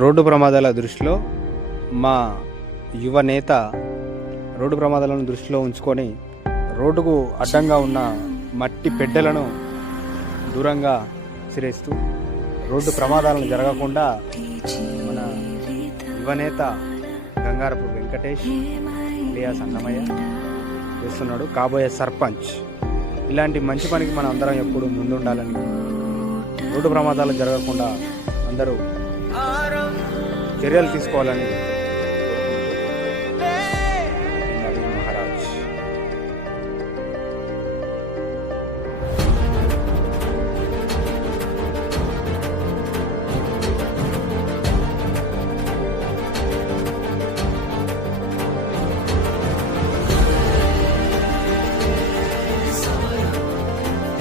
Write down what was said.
Road ప్రమాదాల దృష్టిలో మా యువ నేత రోడ్డు ప్రమాదాలను దృష్టిలో ఉంచుకొని రోడ్డుకు అడ్డంగా ఉన్న మట్టి పెడ్డలను దూరంగా విసిరేస్తూ రోడ్డు ప్రమాదాలను జరగకుండా మన యువనేత గంగారపు వెంకటేష్ ఇలియాస్ అన్నమయ్య చేస్తున్నాడు, కాబోయే సర్పంచ్. ఇలాంటి మంచి పనికి మనం అందరం ఎప్పుడు ముందుండాలని, రోడ్డు ప్రమాదాలు జరగకుండా అందరూ చర్యలు తీసుకోవాలని